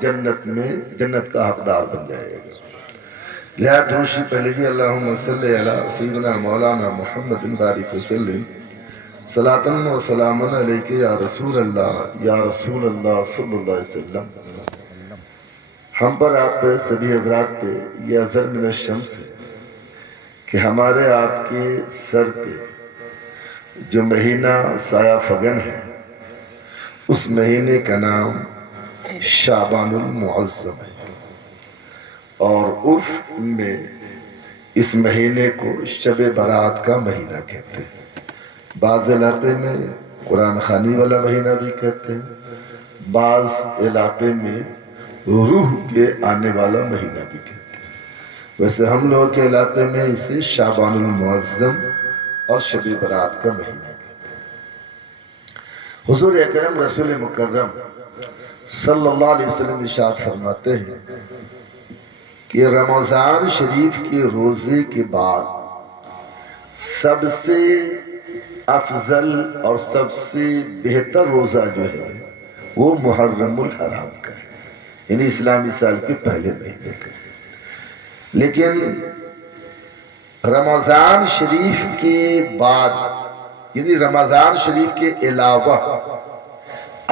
جنت کا حقدار بن جائے گا۔ لہذا دوشی پہلے گی اللہم صلی علی سیدنا مولانا محمد بارک وسلم صلاۃً و سلامًا علیک یا رسول اللہ صلی اللہ علیہ وسلم۔ ہم پر آپ پہ سبھی حضرات پہ یہ اثر من الشمس ہے کہ ہمارے آپ کے سر پہ جو مہینہ سایہ فگن ہے اس مہینے کا نام شعبان المعظم ہے، اور عرف میں اس مہینے کو شب برات کا مہینہ کہتے ہیں۔ بعض علاقے میں قرآن خوانی والا مہینہ بھی کہتے ہیں، بعض علاقے میں روح کے آنے والا مہینہ بھی کہتے ہیں۔ ویسے ہم لوگوں کے علاقے میں اسے شعبان المعظم اور شب برات کا مہینہ کہتے ہیں۔ حضور اکرم رسول مکرم صلی اللہ علیہ وسلم ارشاد فرماتے ہیں کہ رمضان شریف کے روزے کے بعد سب سے افضل اور سب سے بہتر روزہ جو ہے وہ محرم الحرام کا ہے، یعنی اسلامی سال کے پہلے مہینے کا۔ لیکن رمضان شریف کے بعد، یعنی رمضان شریف کے علاوہ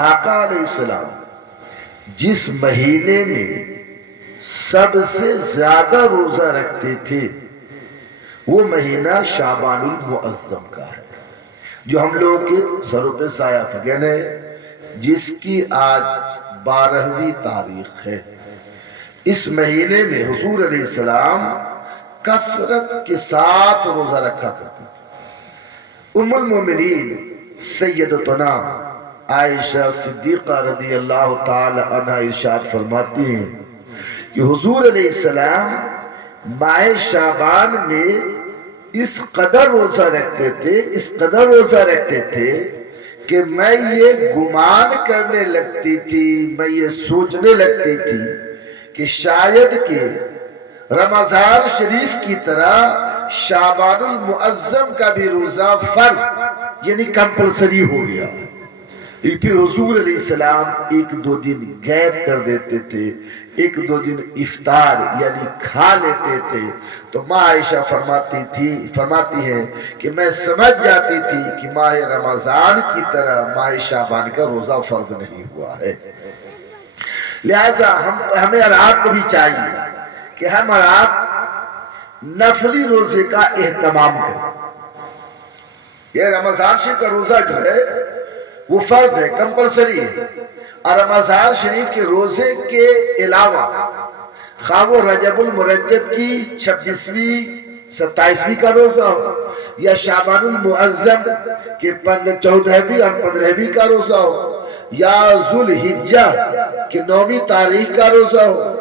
آقا علیہ السلام جس مہینے میں سب سے زیادہ روزہ رکھتے تھے وہ مہینہ شعبان المعظم کا ہے، جو ہم لوگوں کے سروں پہ سایہ فگن ہے، جس کی آج 12ویں تاریخ ہے۔ اس مہینے میں حضور علیہ السلام کثرت کے ساتھ روزہ رکھا کرتے تھے۔ ام المومنین سیدتنا عائشہ صدیقہ رضی اللہ تعالی عنہ ارشاد فرماتی ہیں کہ حضور علیہ السلام ماہ شعبان میں اس قدر روزہ رکھتے تھے کہ میں یہ گمان کرنے لگتی تھی، میں یہ سوچنے لگتی تھی کہ شاید کہ رمضان شریف کی طرح شعبان المعظم کا بھی روزہ فرض یعنی کمپلسری ہو گیا۔ پھر حضور علیہ السلام ایک دو دن غیب کر دیتے تھے، ایک دو دن افطار یعنی کھا لیتے تھے۔ تو ماں عائشہ فرماتی ہیں کہ میں سمجھ جاتی تھی کہ ماہ رمضان کی طرح ماہ شعبان کا روزہ فرض نہیں ہوا ہے۔ لہذا ہمیں اور آپ کو بھی چاہیے کہ ہم اور آپ نفلی روزے کا اہتمام کریں۔ یہ رمضان شریف کا روزہ جو ہے وہ فرض ہے، کمپلسری ہے، اور رمضان شریف کے روزے کے علاوہ خواہ وہ رجب المرجب کی 26ویں 27ویں کا روزہ ہو یا شعبان المعظم کے 14ویں اور 15ویں کا روزہ ہو یا ذوالحجہ کی 9ویں تاریخ کا روزہ ہو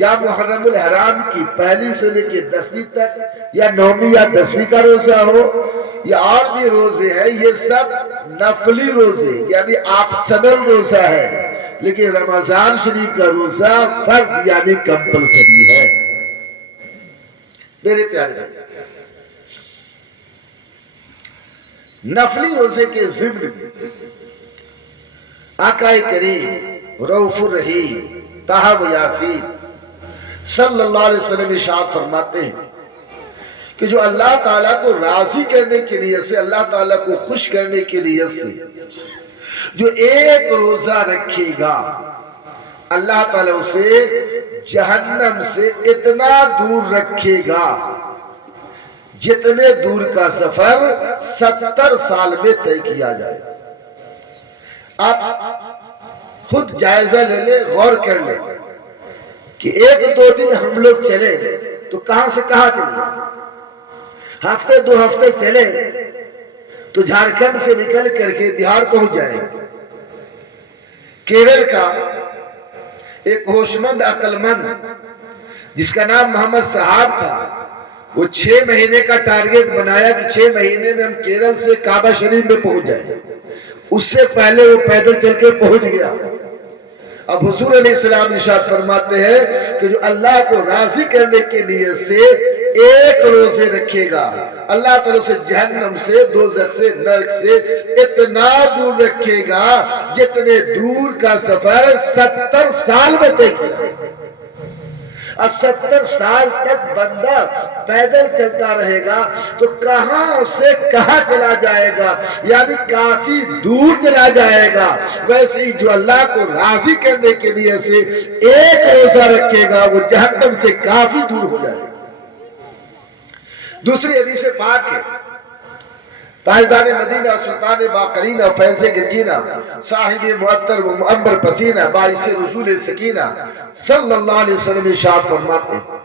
یا محرم الحرام کی 1 سے لے کے 10ویں تک یا 9ویں یا 10ویں کا روزہ ہو یا اور بھی روزے ہیں، یہ سب نفلی روزے یعنی آپشنل روزہ ہے، لیکن رمضان شریف کا روزہ فرض یعنی کمپلسری ہے۔ میرے پیارے بھائی، نفلی روزے کے ضمن آقا کریم رؤوف الرحیم طٰہٰ و یاسین صلی اللہ علیہ وسلم ارشاد فرماتے ہیں کہ جو اللہ تعالیٰ کو راضی کرنے کے لیے سے، اللہ تعالیٰ کو خوش کرنے کے لیے سے جو ایک روزہ رکھے گا، اللہ تعالیٰ اسے جہنم سے اتنا دور رکھے گا جتنے دور کا سفر 70 سال میں طے کیا جائے۔ آپ خود جائزہ لے لیں، غور کر لیں کہ ایک دو دن ہم لوگ چلے تو کہاں سے کہاں چلے، ہفتے 2 ہفتے چلے تو جھارکھنڈ سے نکل کر کے بہار پہنچ جائیں۔ کیرل کا ایک ہوشمند عقل مند جس کا نام محمد صاحب تھا، وہ 6 مہینے کا ٹارگٹ بنایا کہ 6 مہینے میں ہم کیرل سے کعبہ شریف میں پہنچ جائیں۔ اس سے پہلے وہ پیدل چل کے پہنچ گیا اب حضور علیہ السلام ارشاد فرماتے ہیں کہ جو اللہ کو راضی کرنے کے لیے سے ایک روزے رکھے گا، اللہ تعالیٰ سے جہنم سے، دوزخ سے، نرک سے اتنا دور رکھے گا جتنے دور کا سفر 70 سال میں طے کیا۔ اب 70 سال تک بندہ پیدل چلتا رہے گا تو کہاں سے کہاں چلا جائے گا، یعنی کافی دور چلا جائے گا۔ ویسے ہی جو اللہ کو راضی کرنے کے لیے سے ایک روزہ رکھے گا وہ جہنم سے کافی دور ہو جائے گا۔ دوسری حدیث پاک ہے، تاجدار مدینہ سلطان باقرینہ فیض گنجینہ صاحب معطر و معمر پسینہ باعث نزول سکینہ صلی اللہ علیہ وسلم ارشاد فرماتے ہیں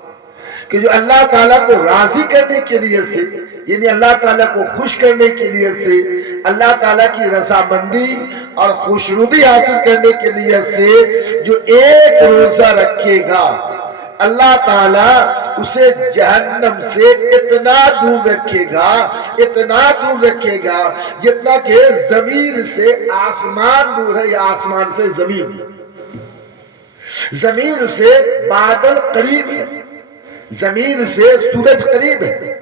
کہ جو اللہ تعالیٰ کو راضی کرنے کے لیے سے، یعنی اللہ تعالیٰ کو خوش کرنے کے لیے سے، اللہ تعالیٰ کی رضامندی اور خوشنودی حاصل کرنے کے لیے سے جو ایک روزہ رکھے گا، اللہ تعالیٰ اسے جہنم سے اتنا دور رکھے گا، اتنا دور رکھے گا جتنا کہ زمین سے آسمان دور ہے، یا آسمان سے زمین، زمین سے بادل قریب ہے، زمین سے سورج قریب ہے،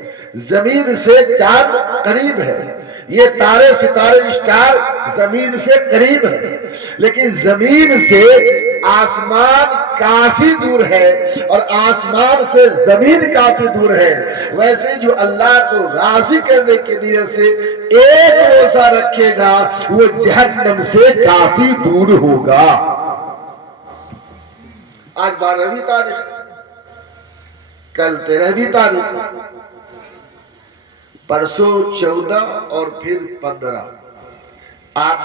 زمین سے چاند قریب ہے، یہ تارے ستارے اسٹار زمین سے قریب ہے، لیکن زمین سے آسمان کافی دور ہے اور آسمان سے زمین کافی دور ہے۔ ویسے جو اللہ کو راضی کرنے کے لیے سے ایک روزہ رکھے گا وہ جہنم سے کافی دور ہوگا۔ آج 12ویں تاریخ، کل 13ویں تاریخ، پرسوں 14 اور پھر 15۔ آپ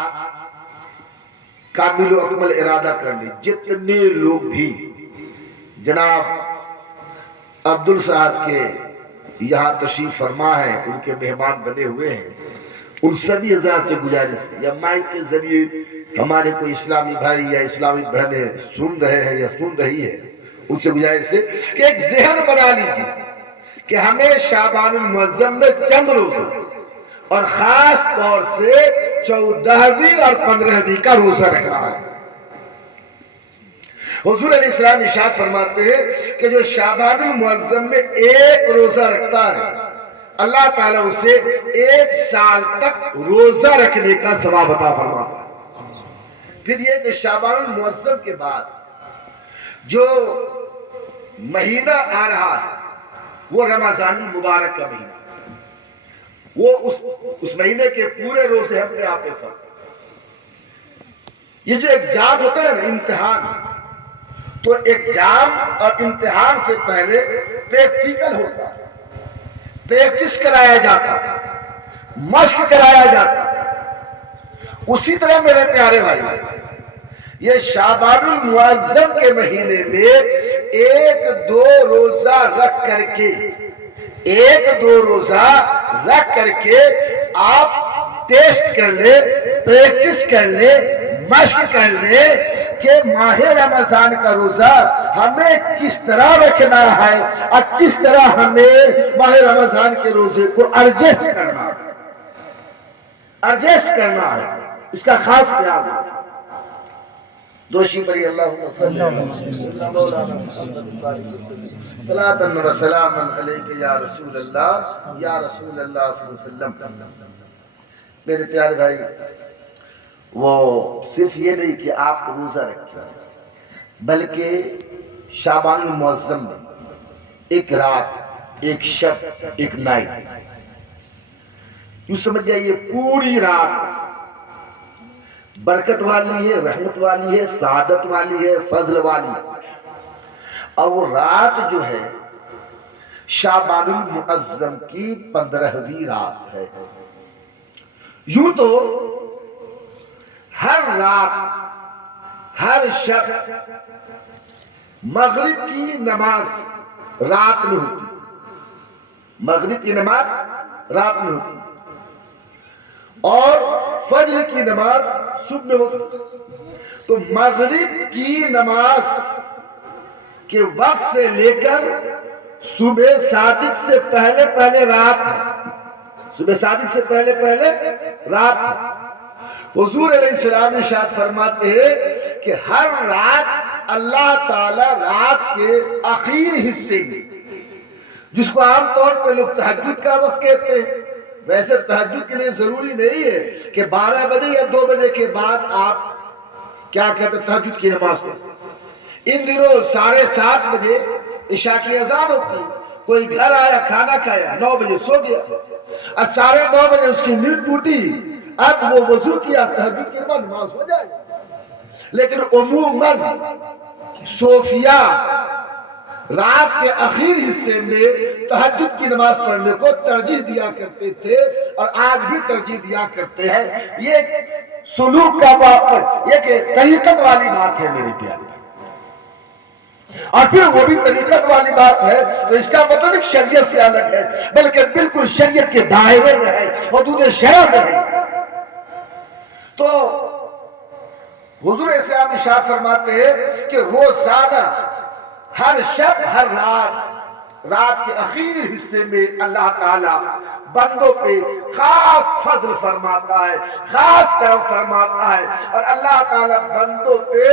کامل و اکمل ارادہ کر لیں، جتنے لوگ بھی جناب عبدال صاحب کے یہاں تشریف فرما ہے، ان کے مہمان بنے ہوئے ہیں، ان سبھی حضرات سے گزارش ہے یا مائک کے ذریعے ہمارے کوئی اسلامی بھائی یا اسلامی بہنیں سن رہے ہیں یا سن رہی ہے، ان سے گزارش ہے کہ ایک ذہن بنا لیجیے کہ ہمیں شعبان المعظم میں چند روزہ اور خاص طور سے 14ویں اور 15ویں کا روزہ رکھنا ہے۔ حضور علیہ السلام ارشاد فرماتے ہیں کہ جو شعبان المعظم میں ایک روزہ رکھتا ہے اللہ تعالیٰ اسے 1 سال تک روزہ رکھنے کا ثواب عطا فرماتا ہے۔ پھر یہ کہ شعبان المعظم کے بعد جو مہینہ آ رہا ہے وہ رمضان المبارک کا مہینہ، وہ اس مہینے کے پورے روزے ہم پہ آتے تھے۔ یہ جو ایگزام ہوتا ہے نا، امتحان، تو ایگزام اور امتحان سے پہلے پریکٹیکل ہوتا ہے، پریکٹس کرایا جاتا، مشق کرایا جاتا۔ اسی طرح میرے پیارے بھائی، یہ شعبان المعظم کے مہینے میں 1-2 روزہ رکھ کر کے، 1-2 روزہ رکھ کر کے آپ ٹیسٹ کر لیں، پریکٹس کر لیں، مشق کر لیں کہ ماہ رمضان کا روزہ ہمیں کس طرح رکھنا ہے اور کس طرح ہمیں ماہ رمضان کے روزے کو ایڈجسٹ کرنا ہے، اس کا خاص خیال ہے۔ دوشی پڑھی اللہم صلی صلاۃ و سلام علیک یا رسول اللہ، یا رسول اللہ صلی اللہ علیہ وسلم۔ میرے پیارے بھائی، وہ صرف یہ نہیں کہ آپ روزہ رکھیں، بلکہ شعبان المعظم میں ایک رات، ایک شب، ایک نائٹ، یوں سمجھ جائیے پوری رات برکت والی ہے، رحمت والی ہے، سعادت والی ہے، فضل والی ہے۔ اور وہ رات جو ہے شعبان المعظم کی 15ویں رات ہے۔ یوں تو ہر رات، ہر شب مغرب کی نماز رات میں ہوتی، مغرب کی نماز رات میں ہوتی اور فجر کی نماز صبح میں ہوتی۔ تو مغرب کی نماز کے وقت سے لے کر صبح صادق سے پہلے پہلے رات ہے، صبح صادق سے پہلے پہلے رات ہے۔ حضور علیہ السلام ارشاد فرماتے ہیں کہ ہر رات اللہ تعالی رات کے آخری حصے میں، جس کو عام طور پہ لوگ تہجد کا وقت کہتے ہیں، ویسے تہجد کے لیے ضروری نہیں ہے کہ 12 بجے یا 2 بجے کے بعد آپ کیا کہتے ہیں تہجد کی نماز کو. ان دنوں 7:30 بجے عشاء کی اذان ہوتی ہے. کوئی گھر آیا کھانا کھایا 9 بجے سو گیا، اور 9:30 بجے اس کی نیند ٹوٹی، اب وہ وضو کیا تہجد کی نماز ہو جائے. لیکن عموماً صوفیہ رات کے آخر حصے میں تہجد کی نماز پڑھنے کو ترجیح دیا کرتے تھے، اور آج بھی ترجیح دیا کرتے ہیں. یہ سلوک کا بات، یہ طریقت والی بات ہے میری پیاری، اور پھر وہ بھی طریقت والی بات ہے تو اس کا مطلب ایک شریعت سے الگ ہے، بلکہ بالکل شریعت کے دائرے میں ہے، حدود شرع میں ہے. تو حضور اسلام ارشاد فرماتے ہیں کہ روزانہ ہر شب ہر رات کے اخیر حصے میں اللہ تعالیٰ بندوں پہ خاص فضل فرماتا ہے، خاص کرم فرماتا ہے. اور اللہ تعالیٰ بندوں پہ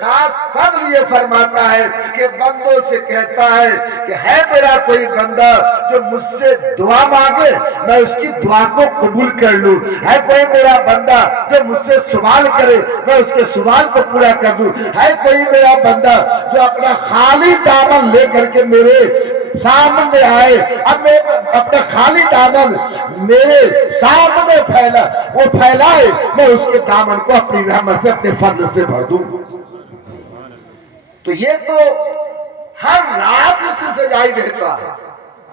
خاص فضل یہ فرماتا ہے کہ بندوں سے کہتا ہے کہ ہے میرا کوئی بندہ جو مجھ سے دعا مانگے میں اس کی دعا کو قبول کر لوں، ہے کوئی میرا بندہ جو مجھ سے سوال کرے میں اس کے سوال کو پورا کر دوں، ہے کوئی میرا بندہ جو اپنا خالی دامن لے کر کے میرے سامنے آئے، اب میں اپنا خالی دامن میرے سامنے پھیلائے میں اس کے دامن کو اپنی رحمت سے اپنے فضل سے بھر دوں. تو یہ تو ہر رات اس سے جاری رہتا ہے.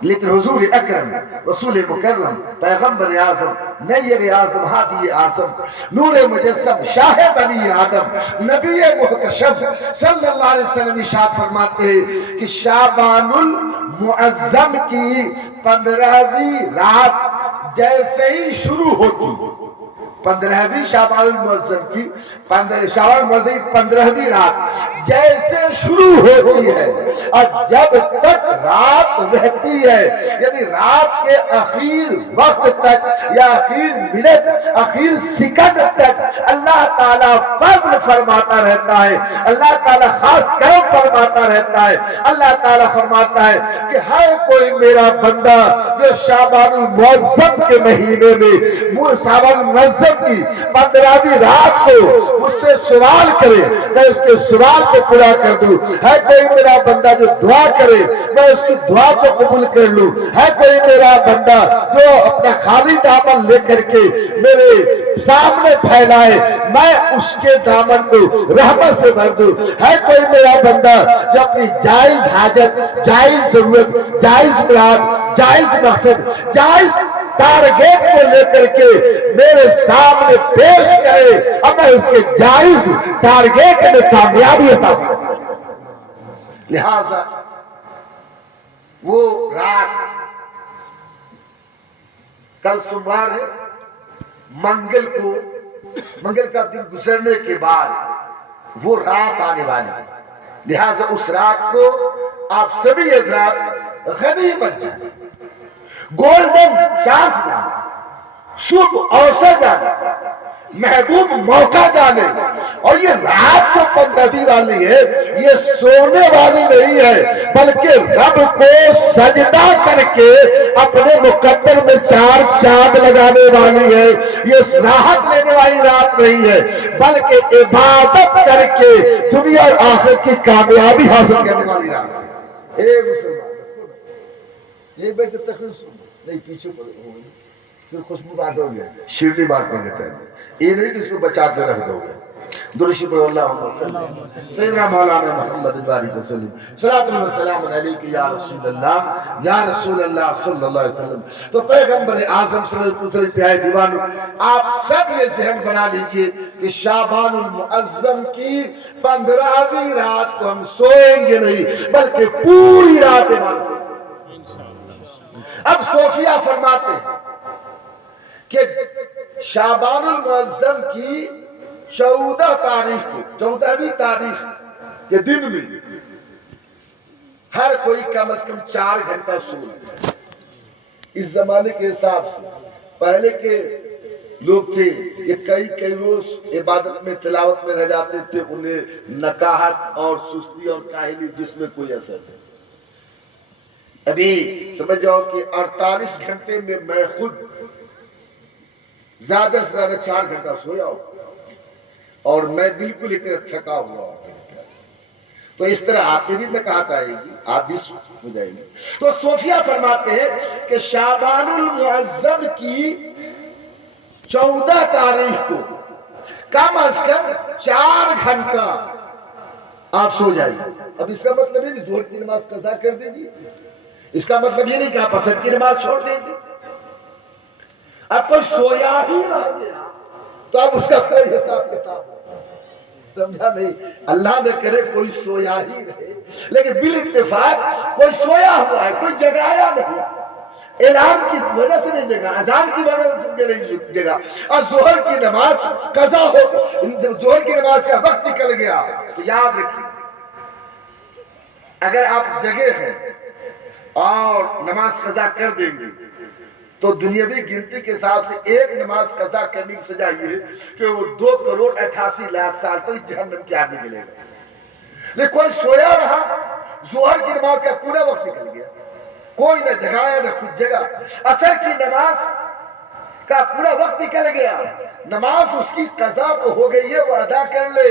لیکن حضور اکرم رسول مکرم پیغمبر اعظم نیر اعظم ہادی اعظم نور مجسم شاہ بنی آدم نبی محتشم صلی اللہ علیہ وسلم ارشاد فرماتے ہیں کہ شعبان المعظم کی 15ویں رات جیسے ہی شروع ہوتی، 15ویں شعبان المعظم کی 15ویں رات جیسے شروع ہوتی ہے اور جب تک رات رہتی ہے، یعنی رات کے اخیر وقت تک یا اخیر منٹ اخیر سیکنڈ تک اللہ تعالیٰ فضل فرماتا رہتا ہے، اللہ تعالیٰ خاص کرم فرماتا رہتا ہے. اللہ تعالیٰ فرماتا ہے کہ ہر کوئی میرا بندہ جو شعبان المعظم کے مہینے میں شعبان المعظم کی 15ویں رات کو مجھ سے سوال کرے میں اس کے سوال کو پورا کر دوں، ہے کوئی میرا بندہ جو دعا کرے میں اس کی دعا کو قبول کر لوں، ہے کوئی میرا بندہ جو اپنا خالی دامن لے کر کے میرے سامنے پھیلائے میں اس کے دامن کو رحمت سے بھر دوں، ہے کوئی میرا بندہ جو اپنی جائز حاجت، جائز ضرورت، جائز مراد، جائز مقصد، جائز ٹارگیٹ کو لے کر کے میرے سامنے پیش کرے اب میں اس کے جائز ٹارگیٹ میں کامیابی عطا کروں. لہذا وہ رات کل سوموار ہے، منگل کا دن گزرنے کے بعد وہ رات آنے والی ہے. لہذا اس رات کو آپ سبھی حضرات غنیمت جانیں، گولڈن چانس جانے، شبھ اوسر جانے، محبوب موقع جانے. اور یہ رات جو 15ویں والی ہے یہ سونے والی نہیں ہے بلکہ رب کو سجدہ کر کے اپنے مقدر میں 4 چاند لگانے والی ہے. یہ راحت لینے والی رات نہیں ہے بلکہ عبادت کر کے دنیا اور آخرت کی کامیابی حاصل کرنے والی رات ہے. اے مسلمان یہ بیٹھ کے تقریر سن نہیں پیچھے پڑے پھر خوشبو بانٹو گے شیرنی بانٹنے کے ٹائم یہ نہیں کہ اس کو بچا کے رکھ دو گے. درشی پر اللہ سیدنا مولانا محمد بارک وسلم صلاۃ و سلام علیک یا رسول اللہ صلی اللہ علیہ وسلم. تو پیغمبر اعظم صلی اللہ علیہ وسلم پیارے دیوانوں آپ سب یہ ذہن بنا لیجئے کہ شعبان المعظم کی 15ویں رات کو ہم سوئیں گے نہیں بلکہ پوری رات عبادت. اب صوفیہ فرماتے ہیں کہ شعبان المعظم کی 14 تاریخ کو 14ویں تاریخ کے دن میں ہر کوئی کم از کم 4 گھنٹہ سو. اس زمانے کے حساب سے پہلے کے لوگ تھے یہ کئی روز عبادت میں تلاوت میں رہ جاتے تھے، انہیں نکاہت اور سستی اور کاہلی جس میں کوئی اثر نہیں۔ ابھی سمجھ جاؤ کہ 48 گھنٹے میں خود زیادہ سے زیادہ 4 گھنٹہ سویا ہوں اور میں بالکل اتنا تھکا ہوا ہوں۔ تو اس طرح آپ میں بھی نکاہت آئے گی، آپ بھی ہو جائیں گے۔ تو صوفیہ فرماتے ہیں کہ شعبان المعظم کی 14 تاریخ کو کم از کم 4 گھنٹہ آپ سو جائیے۔ اب اس کا مطلب یہ نہیں ظہر کی نماز قضا کر دیجیے، اس کا مطلب یہ نہیں کہ آپ عصر کی نماز چھوڑ دیجیے۔ اب کوئی سویا ہی نہ گیا تو اب اس کا کوئی حساب کتاب سمجھا نہیں۔ اللہ نہ کرے کوئی سویا ہی رہے، لیکن بالاتفاق کوئی سویا ہوا ہے، کوئی جگایا نہیں، اعلان کی وجہ سے نہیں جگا، اذان کی وجہ سے نہیں جگا، اور ظہر کی نماز قضا ہو، ظہر کی نماز کا وقت نکل گیا تو یاد رکھیے اگر آپ جگے ہیں اور نماز قضا کر دیں گے تو دنیاوی گنتی کے حساب سے ایک نماز قضا کرنے کی سزا یہ ہے کہ وہ 2,88,00,000 سال تک جہنم کی آگ میں جلے گا۔ لیکن کوئی سویا رہا، ظہر کی نماز کا پورا وقت نکل گیا، کوئی نہ جگایا نہ خود جگا، عصر کی نماز کا پورا وقت نکل گیا، نماز اس کی قضا تو ہو گئی ہے، وہ ادا کر لے،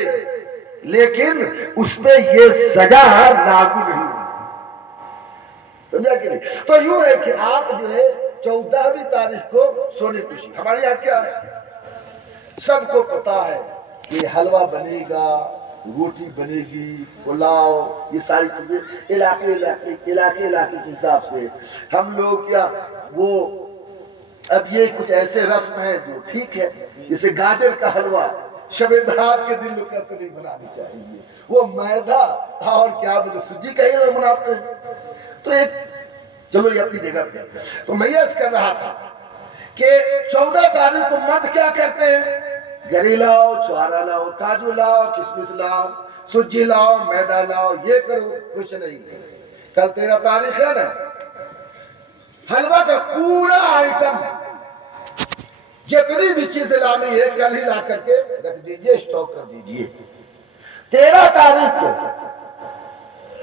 لیکن اس پہ یہ سزا لاگو نہیں ہوئی۔ سمجھا کہ نہیں؟ تو یوں ہے کہ آپ جو ہے 14ویں تاریخ کو سونے خوشی، ہمارے یہاں کیا ہے، سب کو پتا ہے کہ حلوہ بنے گا، روٹی بنے گی، پلاؤ، یہ ساری چیزیں علاقے کے حساب سے ہم لوگ کیا وہ اب یہ کچھ ایسے رسم ہیں جو ٹھیک ہے، جیسے گاجر کا حلوہ شب برات کے دن لوگ نہیں بنانی چاہیے، وہ میدا اور کیا سوجی کا ہی لوگ بناتے ہیں۔ تو ایک چلو یہ اپنی جگہ پہ، تو میں یہ کر رہا تھا کہ 14 تاریخ کو مرد کیا کرتے ہیں، گری لاؤ، چھوارا لاؤ، کاجو لاؤ، کشمش لاؤ، سوجی لاؤ، میدا لاؤ، یہ کرو، کچھ نہیں۔ کل 13 تاریخ ہے نا، حلوہ کا پورا آئٹم جتنی بھی چیزیں لانی ہے کل ہی لا کر کے رکھ دیجئے، اسٹاک کر دیجئے۔ 13 تاریخ کو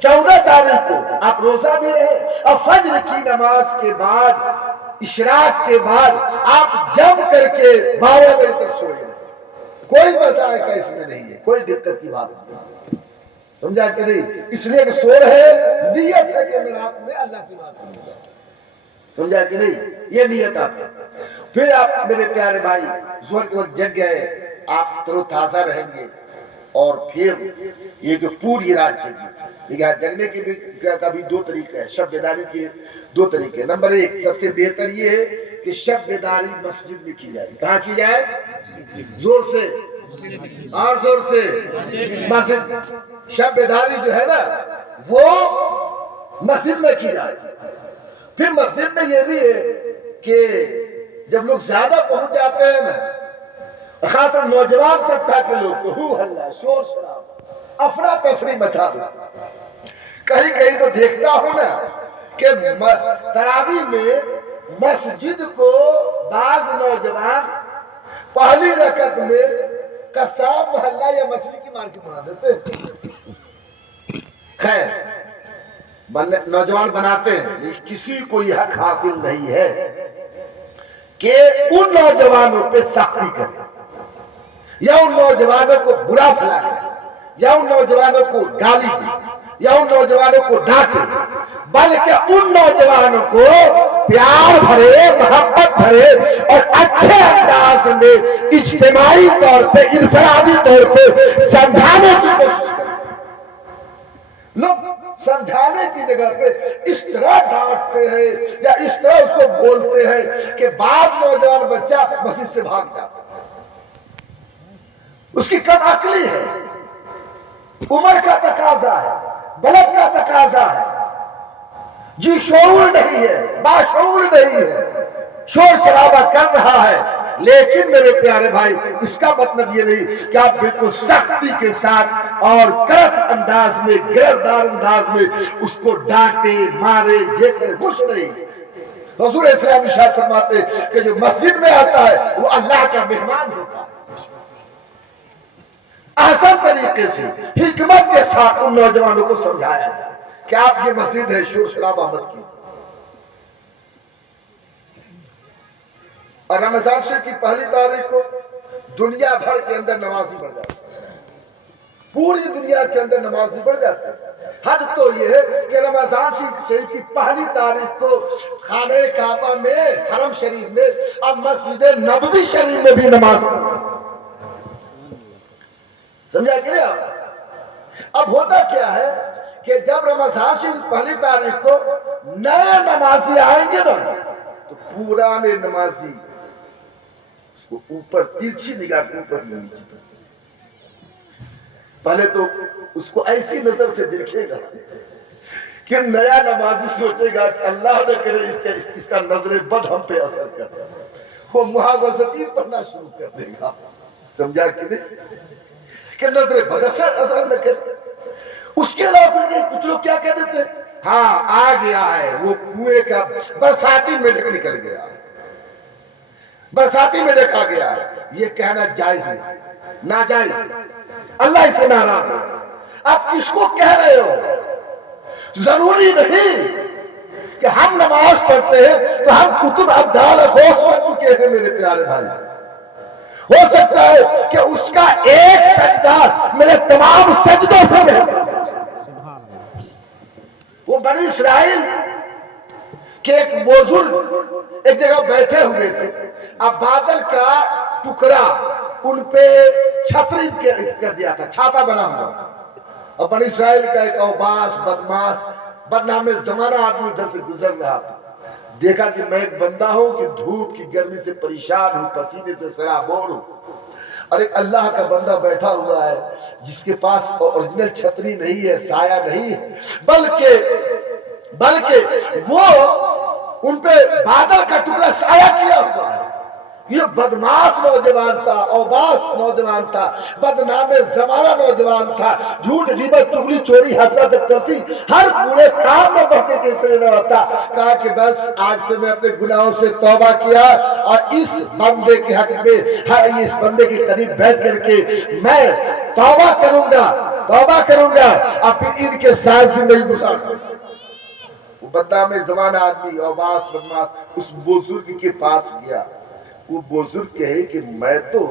14 تاریخ کو آپ روزہ بھی رہے اور فجر کی نماز کے بعد اشراق کے بعد آپ جم کر کے 12 بجے تک سوئے رہے، کوئی مسائل کا اس میں نہیں ہے، کوئی دقت کی بات نہیں، سمجھا کہ نہیں؟ اس لیے کہ سو رہے نیت ہے کہ میں رات میں اللہ کی بات کروں گا، سمجھا کہ نہیں؟ یہ نیت آپ ہے۔ پھر آپ میرے پیارے بھائی ظہر کے وقت جگ گئے، آپ تر و تازہ رہیں گے، اور پھر یہ جو پوری رات جگی، لیکن جگنے کے بھی 2 طریقے ہیں، شب بیداری کے 2 طریقے۔ نمبر 1 سب سے بہتر یہ ہے کہ شب بیداری مسجد میں کی جائے۔ کہاں کی جائے؟ زور سے اور زور سے مسجد۔ شب بیداری جو ہے نا وہ مسجد میں کی جائے۔ پھر مسجد میں یہ بھی ہے کہ جب لوگ زیادہ پہنچ جاتے ہیں نا، خاطر نوجوان طبقہ کے لوگ تو ہو ہلا، شور شراب، افراتفری مچا دو۔ کہیں تو دیکھتا ہوں نا کہ تراویح میں مسجد کو بعض نوجوان پہلی رکعت میں قصاب محلہ یا مچھلی کی مارکیٹ بنا دیتے ہیں۔ خیر نوجوان بناتے ہیں، لیکن کسی کو یہ حق حاصل نہیں ہے کہ ان نوجوانوں پہ سختی کرے، یا ان نوجوانوں کو برا بھلا کرے، یا ان نوجوانوں کو گالی دے، یا ان نوجوانوں کو ڈانٹے، بلکہ ان نوجوانوں کو پیار بھرے، محبت بھرے اور اچھے انداز میں اجتماعی طور پہ، انفرادی طور پہ سمجھانے کی کوشش کرے۔ لوگ سمجھانے کی جگہ پہ اس طرح ڈانٹتے ہیں یا اس طرح اس کو بولتے ہیں کہ بعض نوجوان بچہ مسجد سے بھاگ جاتا ہے۔ اس کی کم عقلی ہے، عمر کا تقاضا ہے، بلد کا تقاضا ہے، جی شعور نہیں ہے، باشعور نہیں ہے، شور شرابہ کر رہا ہے۔ لیکن میرے پیارے بھائی اس کا مطلب یہ نہیں کہ آپ بالکل سختی کے ساتھ اور کرت انداز میں، گرفتار انداز میں اس کو ڈانٹے، مارے، یہ کرے، کچھ نہیں۔ حضور اسلام ارشاد فرماتے کہ جو مسجد میں آتا ہے وہ اللہ کا مہمان ہوتا ہے. آسان طریقے سے حکمت کے ساتھ ان نوجوانوں کو سمجھایا جائے کہ آپ یہ مسجد ہے شور شرابہ مت کی. اور رمضان شریف کی پہلی تاریخ کو دنیا بھر کے اندر نمازی بڑھ جاتے ہیں. پوری دنیا کے اندر نمازی بڑھ جاتے ہیں. حد تو یہ ہے کہ رمضان شریف کی پہلی تاریخ کو خانہ کعبہ میں حرم شریف میں اب مسجد نبوی شریف میں بھی نماز سمجھا کہ نہیں آپ؟ اب ہوتا کیا ہے کہ جب رمضان شریف کی پہلی تاریخ کو نئے نمازی آئیں گے نا تو پرانے نمازی اس کو اوپر ترچھی نگاہ کے اوپر نیچے تک پہلے تو اس کو ایسی نظر سے دیکھے گا کہ نیا نمازی سوچے گا کہ اللہ نے کرے اس کا نظر بد ہم پہ اثر کر وہ محاوضتی پڑھنا شروع کر دے گا. سمجھا کہ نہیں کہ نظر بد اثر نہ کرے. اس کے علاوہ کچھ لوگ کیا کہہ دیتے ہاں آ گیا ہے وہ کنویں کا برساتی میڈک نکل گیا برساتی میڈک آ گیا. یہ کہنا جائز نہیں ناجائز اللہ اسے ناراض ہے. آپ کس کو کہہ رہے ہو؟ ضروری نہیں کہ ہم نماز پڑھتے ہیں تو ہم کتب ابدال غوث بن چکے ہیں میرے پیارے بھائی. ہو سکتا ہے کہ اس کا ایک سجدہ میرے تمام سجدوں سے بہتر. وہ بنی اسرائیل کہ ایک بزرگ ایک جگہ بیٹھے ہوئے تھے. اب بادل کا ٹکڑا ان پہ چھتری کر دیا تھا چھاتا بنا ہوا. اور بنی اسرائیل کا ایک اوباس بدماش بدنام زمانہ آدمی ادھر سے گزر رہا تھا. دیکھا کہ میں ایک بندہ ہوں کہ دھوپ کی گرمی سے پریشان ہوں پسینے سے سرابور ہوں اور ایک اللہ کا بندہ بیٹھا ہوا ہے جس کے پاس اوریجنل چھتری نہیں ہے سایہ نہیں ہے بلکہ وہ ان پہ بادل کا ٹکڑا سایہ کیا ہوا ہے. یہ بدماش نوجوان تھا اوباس نوجوان تھا بدنام زمانہ نوجوان تھا جھوٹ غیبت چغلی چوری حسد تلفی ہر برے کام میں بڑھتے کیسے نہ ہوتا. کہا کہ بس آج سے میں اپنے گناہوں سے توبہ کیا اور اس بندے کے حق میں اس بندے کے قریب بیٹھ کر کے میں توبہ کروں گا اور پھر ان کے ساتھ زندگی گزاروں گا. وہ بدنام زمانہ آدمی اوباس بدماش اس بزرگ کے پاس گیا. وہ بزرگ کہے کہ میں تو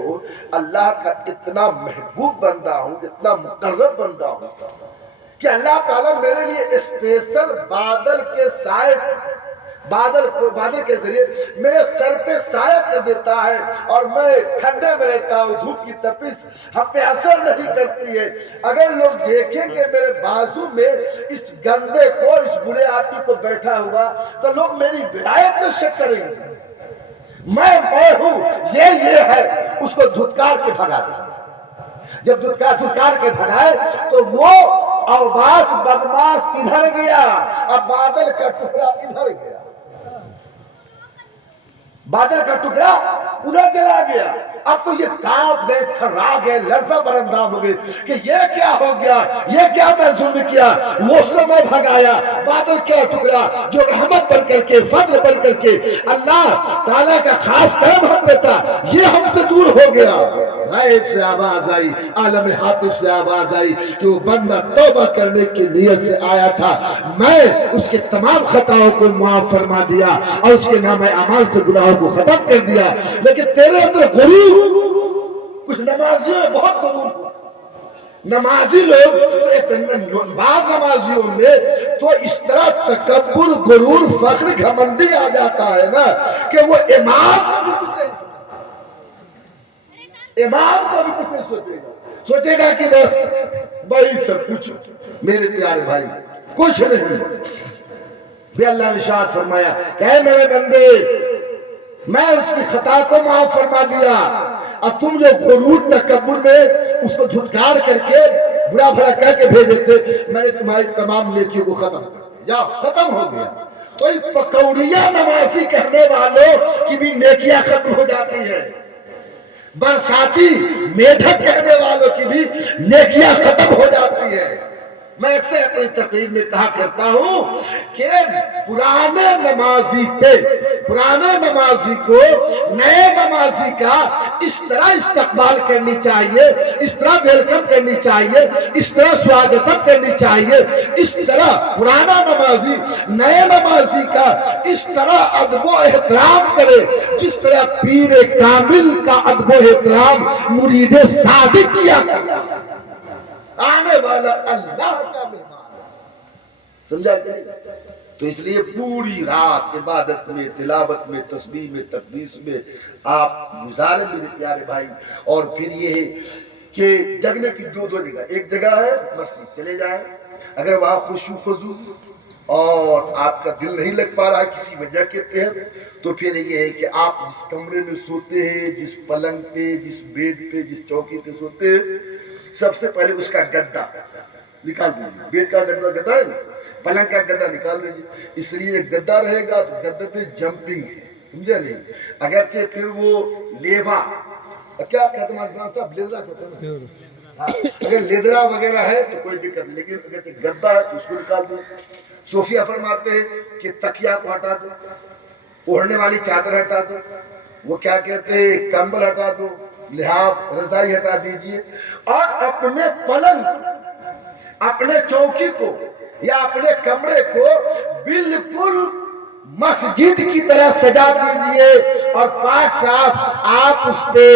اللہ کا اتنا محبوب بندہ ہوں اتنا مقرب بندہ ہوں کہ اللہ تعالیٰ میرے لیے اسپیشل بادل کے سائے بادل کے ذریعے میرے سر پہ سایہ کر دیتا ہے اور میں ٹھنڈے میں رہتا ہوں دھوپ کی تپش ہم پہ اثر نہیں کرتی ہے. اگر لوگ دیکھیں گے میرے بازو میں اس گندے کو اس برے آدمی کو بیٹھا ہوا تو لوگ میری ولایت میں شک کریں گے. میں ہوں یہ ہے اس کو دھتکار کے بھگا دے. جب دھتکار کے بھگائے تو وہ اوباس بدماش ادھر گیا اب بادل کا ٹکڑا ادھر گیا بادل کا ٹکڑا ادھر چلا گیا. اب تو یہ کانپ گئے تھرا گئے لرزہ برندام ہو گئے کہ یہ کیا ہو گیا یہ کیا میں ظلم کیا. وہ اس کو میں بھگایا بادل کا ٹکڑا جو رحمت بن کر کے فضل بن کر کے اللہ تعالیٰ کا خاص کرم ہم پہ تھا یہ ہم سے دور ہو گیا. غیب سے آواز آئی عالم حاطف سے آواز آئی کہ وہ بندہ توبہ کرنے کی نیت سے آیا تھا میں اس کے تمام خطاؤں کو معاف فرما دیا اور اس کے نام اعمال سے گناہوں کو ختم کر دیا. لیکن تیرے اندر غرور کچھ نمازیوں میں بہت غرور ہوا. نمازی لوگ تو بعض نمازیوں میں تو اس طرح تکبر غرور فخر گھمنڈی آ جاتا ہے نا کہ وہ امام کو بھی کچھ نہیں سمجھتا. امام کو بھی کچھ نہیں سوچے گا کہ بس بھائی سب کچھ میرے پیارے بھائی کچھ نہیں. پھر اللہ نے ارشاد فرمایا کہ اے میرے بندے میں اس کی خطا کو معاف فرما دیا. اب تم جو غرور تکبر میں اس کو دھتکار کر کے برا بھلا کہہ کے بھیجے تھے میں نے تمہاری تمام نیکیوں کو ختم کر دیا جاؤ ختم ہو گیا. تو پکوڑیاں نمازی کہنے والوں کی بھی نیکیاں ختم ہو جاتی ہیں. برساتی میڈک کہنے والوں کی بھی نیکیاں ختم ہو جاتی ہے. میں اکثر اپنی تقریر میں کہا کرتا ہوں کہ پرانے نمازی کو نئے نمازی کا اس طرح استقبال کرنی چاہیے، اس طرح ویلکم کرنی چاہیے، اس طرح سواگتم کرنی چاہیے، اس طرح پرانا نمازی نئے نمازی کا اس طرح ادب و احترام کرے جس طرح پیر کامل کا ادب و احترام مرید صادق کیا کرتا ہے۔ آنے والا اللہ کا مہمان ہے، سمجھا کہ نہیں؟ تو اس لیے پوری رات عبادت میں، تلاوت میں، تسبیح میں، تقدیس میں آپ گزارے میرے پیارے بھائی۔ اور پھر یہ ہے کہ جگنے کی دو جگہ، ایک جگہ ہے مسجد، چلے جائیں اگر وہاں خشوع خضوع اور آپ کا دل نہیں لگ پا رہا ہے کسی وجہ کے تحت، تو پھر یہ ہے کہ آپ جس کمرے میں سوتے ہیں، جس پلنگ پہ، جس بیڈ پہ، جس چوکی پہ سوتے ہیں، سب سے پہلے اس کا گدا نکال دیجیے۔ بیڈ کا گدا ہے نا، پلنگ کا گدا نکال دیجیے۔ اس لیے گدا رہے گا تو گدے پہ جمپنگ ہے، سمجھا نہیں؟ اگرچہ پھر وہ لیوا کیا کہتے ہیں صاحب، لیدرا کہتے ہیں نا، اگر لیدرا وغیرہ ہے تو کوئی دقت نہیں، لیکن اگر گدا ہے تو اس کو نکال دو۔ صوفیہ فرماتے ہیں کہ تکیہ کو ہٹا دو، اوڑھنے والی چادر ہٹا دو، وہ کیا کہتے ہیں کمبل ہٹا دو، لحاف رضائی ہٹا دیجئے، اور اپنے پلنگ، اپنے چوکی کو یا اپنے کمرے کو بالکل مسجد کی طرح سجا دیجئے، اور پاک صاف آپ اس پہ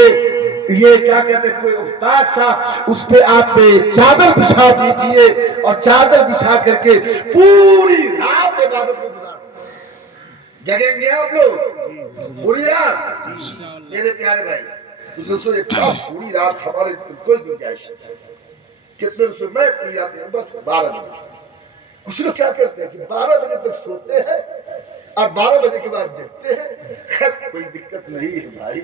یہ کیا کہتے ہیں کوئی پاک صاف اس پہ آپ چادر بچھا دیجئے، اور چادر بچھا کر کے پوری رات عبادت میں گزار دیجئے۔ جگیں گے آپ لوگ پوری رات؟ میرے پیارے بھائی دوستو، پوری رات ہمارے کوئی گنجائش نہیں۔ کتنے رسول میں پوری رات میں بس 12 بجے، کچھ لوگ کیا کرتے ہیں کہ 12 بجے تک سوتے ہیں اور 12 بجے کے بعد جگتے ہیں۔ خیر کوئی دقت نہیں ہے بھائی،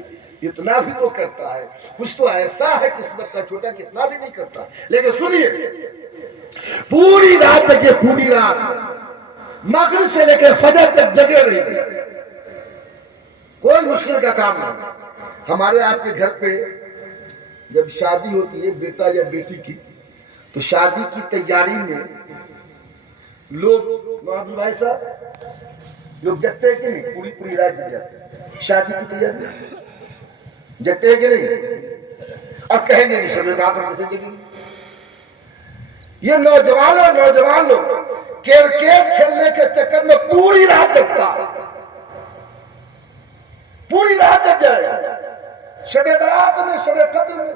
اتنا بھی تو کرتا ہے، کچھ تو ایسا ہے قسمت کا چھوٹا کہ اتنا بھی نہیں کرتا۔ لیکن سنیے، پوری رات تک، یہ پوری رات مغرب سے لے کر فجر تک جگے رہی، کوئی مشکل کا کام نہیں۔ ہمارے آپ کے گھر پہ جب شادی ہوتی ہے بیٹا یا بیٹی کی، تو شادی کی تیاری میں لوگ عبد بھائی صاحب لوگ جگتے ہیں کہ نہیں؟ پوری رات جگ جاتے ہیں شادی کی تیاری میں، جگتے ہیں کہ نہیں؟ اب کہیں گے کہ شب رات میں کیسے جگیں؟ یہ نوجوان لوگ کرکٹ کھیلنے کے چکر میں پوری رات جگتا ہے، پوری رات جگ جائے گا۔ شب برات میں، شب قدر میں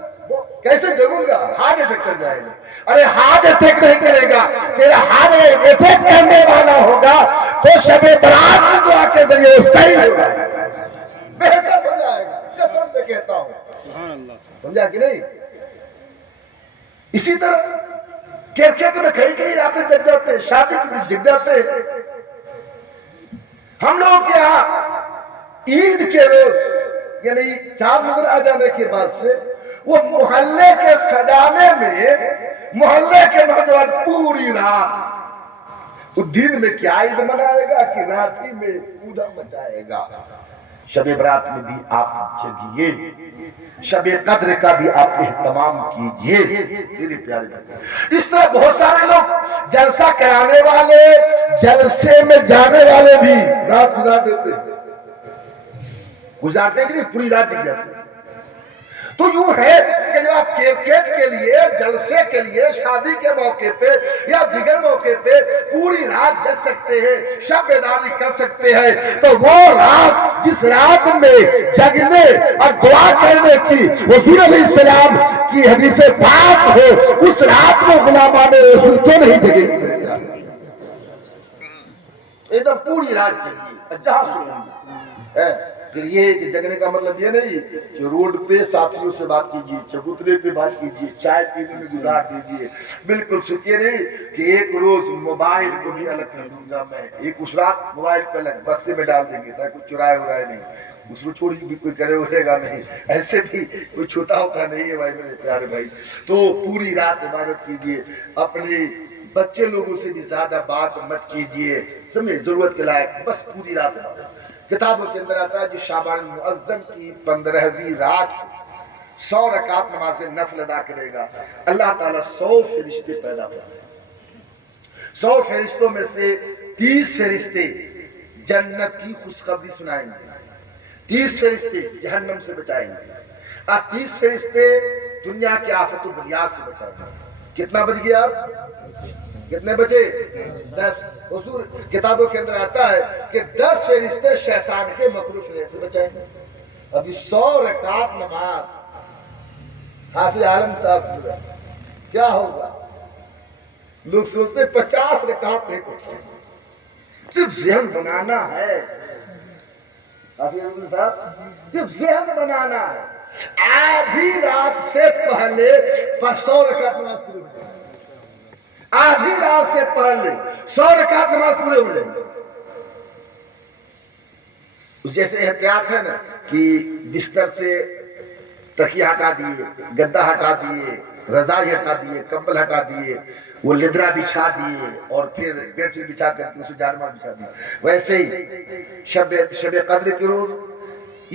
کیسے جگوں گا؟ ہارٹ اٹیک کر جائے گا۔ ارے ہارٹ اٹیک نہیں کرے گا، تیرا ہارٹ اٹیک کرنے والا ہوگا تو شب برات کی دعا کے ذریعے صحیح ہو جائے گا، بہتر ہو جائے گا، قسم سے کہتا ہوں۔ سمجھا کہ نہیں؟ اسی طرح کرکٹ میں کئی راتیں جگ جاتے ہیں، شادی کے دن جگ جاتے ہیں۔ ہم لوگ کے یہاں عید کے روز یعنی چاند نظر آ جانے کے بعد سے وہ محلے کے سجانے میں محلے کے نوجوان پوری رات، وہ دن میں کیا عید منائے گا کہ رات ہی میں پودا مچائے گا۔ شب برات میں بھی آپ جگیے، شب قدر کا بھی آپ اہتمام کیجئے میرے پیارے بھائی۔ اس طرح بہت سارے لوگ جلسہ کرانے والے، جلسے میں جانے والے بھی رات گزار دیتے ہیں، گزارتے ہیں کہ نہیں؟ پوری رات جگ جاتے ہیں۔ تو یوں ہے کہ جب آپ کرکٹ کے لیے، جلسے کے لیے، شادی کے موقع پہ یا دیگر موقع پہ پوری رات جگ سکتے ہیں، شب بیداری کر سکتے ہیں، تو وہ رات جس رات میں جگنے اور دعا کرنے کی حضور علیہ السلام کی حدیث پاک ہو، اس رات میں غلامان رسول کیوں نہیں جگے گی؟ ادھر پوری رات جگیے، جہاں سنیں۔ پھر یہ کہ جگنے کا مطلب یہ نہیں کہ روڈ پہ ساتھیوں سے بات کیجیے، چبوترے پہ بات کیجیے، چائے پینے میں گزار دیجیے، بالکل سکیے نہیں کہ ایک روز موبائل کو بھی الگ کر دوں گا میں، ایک اس رات موبائل کو الگ بکسے میں ڈال دیں گے تاکہ کوئی چرائے ورائے نہیں، اس کو چھوڑی بھی کوئی کرے اٹھے گا نہیں، ایسے بھی کوئی چھوٹا ہوتا نہیں ہے بھائی میرے پیارے بھائی۔ تو پوری رات عبادت کیجیے، اپنے بچے لوگوں سے بھی زیادہ بات مت کیجیے، سمجھے، ضرورت کے لائق بس پوری رات عبادت۔ کتابوں کے اندر آتا ہے جو شعبان المعظم کی 15ویں رات 100 رکعت نماز نفل ادا کرے گا، اللہ تعالیٰ 100 فرشتے پیدا کرے گا۔ 100 فرشتوں میں سے 30 فرشتے جنت کی خوشخبری سنائیں گے، 30 فرشتے جہنم سے بچائیں گے، اور 30 فرشتے دنیا کے آفت و بلیات سے بچائیں گے۔ کتنا بچ گیا؟ کتنے بچے؟ 10۔ حضور کتابوں کے اندر آتا ہے کہ 10 فرشتے شیطان کے مکروہ فعل سے بچائیں گے۔ ابھی 100 رکعت نماز حافظ عالم صاحب کی کیا ہوگا؟ لوگ سوچتے ہیں 50 رکعت نہیں پڑھتے، صرف ذہن بنانا ہے حافظ عالم صاحب، صرف ذہن بنانا ہے۔ آدھی رات سے پہلے 100 رکعت نماز پوری ہو جائے، آدھی رات سے پہلے 100 رکعت نماز پورے ہو جائیں گے۔ جیسے احتیاط ہے نا کہ بستر سے تکیہ ہٹا دیے، گدا ہٹا دیے، رضائی ہٹا دیے، کمبل ہٹا دیے، وہ لدرا بچھا دیے اور پھر بیڈ شیٹ بچھا کر اسے جانماز بچھا دیے، ویسے ہی شب قدر کے روز،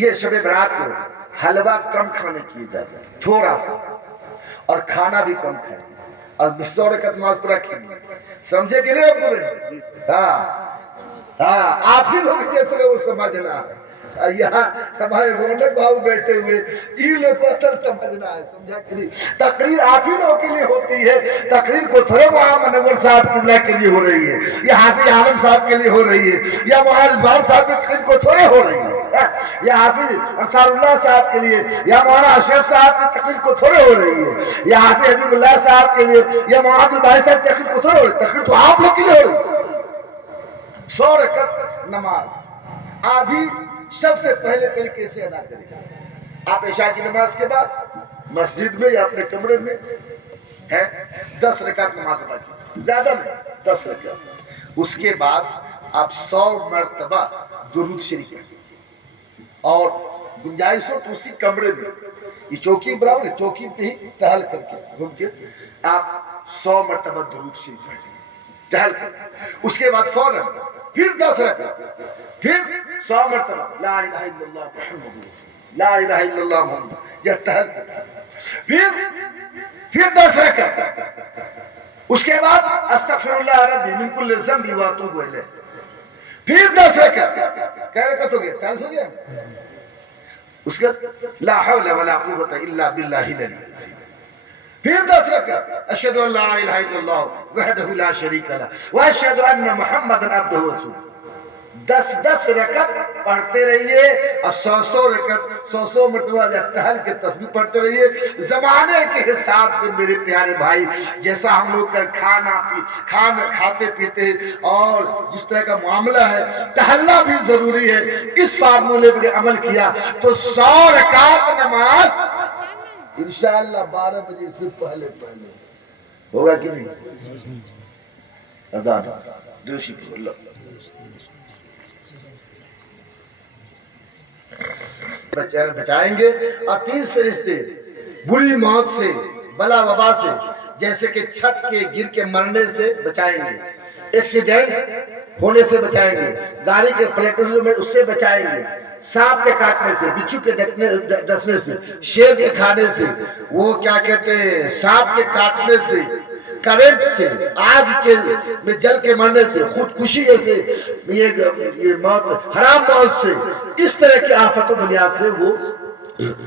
یہ شب برات کے روز حلوہ کم کھانے کی اجازت ہے، تھوڑا سا، اور کھانا بھی کم کھائیں، اور 100 رکعت نماز پورا کیجیے۔ سمجھے کہ نہیں اب تمہیں؟ ہاں آپ ہی لوگ جیسے وہ سمجھنا ہے۔ یہاں ہمارے رونق بابو بیٹھے ہوئے، ان لوگ کو اصل سمجھنا ہے، سمجھا کہ نہیں؟ تقریر آپ ہی لوگوں کے لیے ہوتی ہے، تقریر کو تھوڑے وہاں منور صاحب قبلہ کے لیے ہو رہی ہے، یا حافظ عالم صاحب کے لیے ہو رہی ہے، یا مولانا رضوان صاحب کی تقریر کو تھوڑے ہو رہی ہے، یا حافظ انصار اللہ صاحب کے لیے، یا مولانا اشرف صاحب کی تقریر کو تھوڑے ہو رہی ہے، یا حافظ حبیب اللہ صاحب کے لیے، یا مولانا البائی صاحب کی تقریر کو تھوڑے ہو رہی ہے۔ تقریر تو آپ لوگ کے لیے ہو رہی ہے۔ 100 رکعت نماز آدھی سب سے پہلے کیسے ادا کریں؟ آپ عشاء کی نماز کے بعد مسجد میں یا اپنے کمرے میں 10 رکعت نماز ادا کی، زیادہ نہیں، 10 رکعت۔ اس کے بعد آپ 100 مرتبہ درود شریف پڑھیں، اور گنجائش ہو تو اسی کمرے میں، یہ چوکی برابر ہے، چوکی پہ ہی ٹہل کر کے گھوم کے آپ 100 مرتبہ درود شریف پڑھیں، ٹہل کر۔ اس کے بعد فوراً پھر 10 رکعت، پھر 100 مرتبہ لا الہ الا اللہ محمد رسول اللہ، لا الہ الا اللہ محمد، یہ ٹہل کر، پھر 10 رکعت۔ اس کے بعد استغفر اللہ ربی من کل ذنب واتوب الیہ، پھر 10 رکعت۔ کیا رکعت ہو گیا؟ 40 ہو گیا۔ اس کے بعد لا حول ولا قوت الا باللہ العلی العظیم، پھر 10 رکعت اشہد ان لا الہ الا اللہ وحدہ لا شریک لہ واشہد ان محمدا عبدہ ورسولہ۔ 10 رکعت پڑھتے رہیے، اور 100 رکعت 100 مرتبہ ٹہل کے تسبیح پڑھتے رہیے۔ زمانے کے حساب سے میرے پیارے بھائی، جیسا ہم لوگ کا کھاتے پیتے اور جس طرح کا معاملہ ہے، ٹہلنا بھی ضروری ہے۔ اس فارمولے پہ عمل کیا تو 100 رکعت نماز انشاءاللہ 12 بجے سے پہلے ہوگا کہ نہیں؟ اذان دوشی اللہ بچائیں گے، اور 30 فرشتے بری موت سے، بلا وبا سے، جیسے کہ چھت کے گر کے مرنے سے بچائیں گے، ایکسیڈنٹ ہونے سے بچائیں گے، گاڑی کے پلٹنے میں اس سے بچائیں گے، سانپ کے کاٹنے سے، بچھو کے ڈسنے سے، شیر کے کھانے سے، وہ کیا کہتے ہیں سانپ کے کاٹنے سے، کرنٹ سے، آگ کے میں جل کے مرنے سے، خودکشی سے، یہ موت، حرام موت سے، اس طرح کی آفت و بلیات سے وہ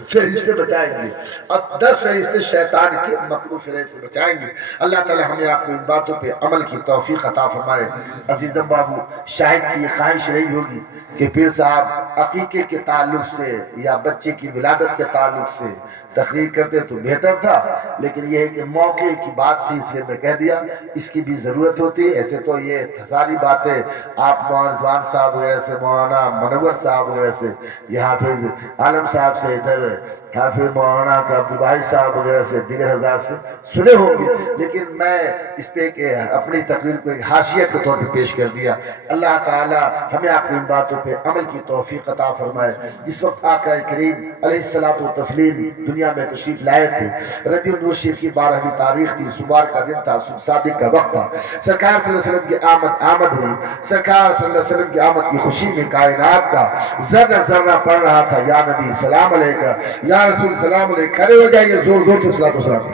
فرشتے بچائیں گے، اور 10 فرشتے شیطان کے مکروہ فعل سے بچائیں گے۔ اللہ تعالی ہمیں آپ کو ان باتوں پہ عمل کی توفیق عطا فرمائے۔ عزیزم بابو، شاہد کی یہ خواہش رہی ہوگی کہ پیر صاحب عقیقے کے تعلق سے یا بچے کی ولادت کے تعلق سے تقریر کرتے تو بہتر تھا، لیکن یہ ہے کہ موقع کی بات تھی اس لیے میں کہہ دیا، اس کی بھی ضرورت ہوتی ہے۔ ایسے تو یہ ساری باتیں آپ مولانا رضوان صاحب وغیرہ سے، مولانا منور صاحب وغیرہ سے، یہ حافظ عالم صاحب سے، ادھر حافظ مولانا عبدالبائی صاحب وغیرہ سے، دیگر حضرات سے سنے ہوں گے، لیکن میں اس پہ کہ اپنی تقریر کو ایک حاشیت کے طور پہ پیش کر دیا۔ اللہ تعالی ہمیں آپ کو ان باتوں پہ عمل کی توفیق عطا فرمائے۔ اس وقت آقا کریم علیہ الصلوۃ والتسلیم دنیا میں تشریف لائے تھے، ربیع الاول شریف کی 12ویں تاریخ تھی، سوار کا دن تھا، صبح صادق کا وقت تھا، سرکار صلی اللہ علیہ وسلم کی آمد ہوئی، سرکار صلی اللہ علیہ وسلم کی آمد کی خوشی میں کائنات کا ذرہ ذرہ پڑھ رہا تھا، یا نبی سلام علیکہ، یا رسول سلام علیکہ، کھڑے ہو جائیے، زور زور سے صلوات و سلام۔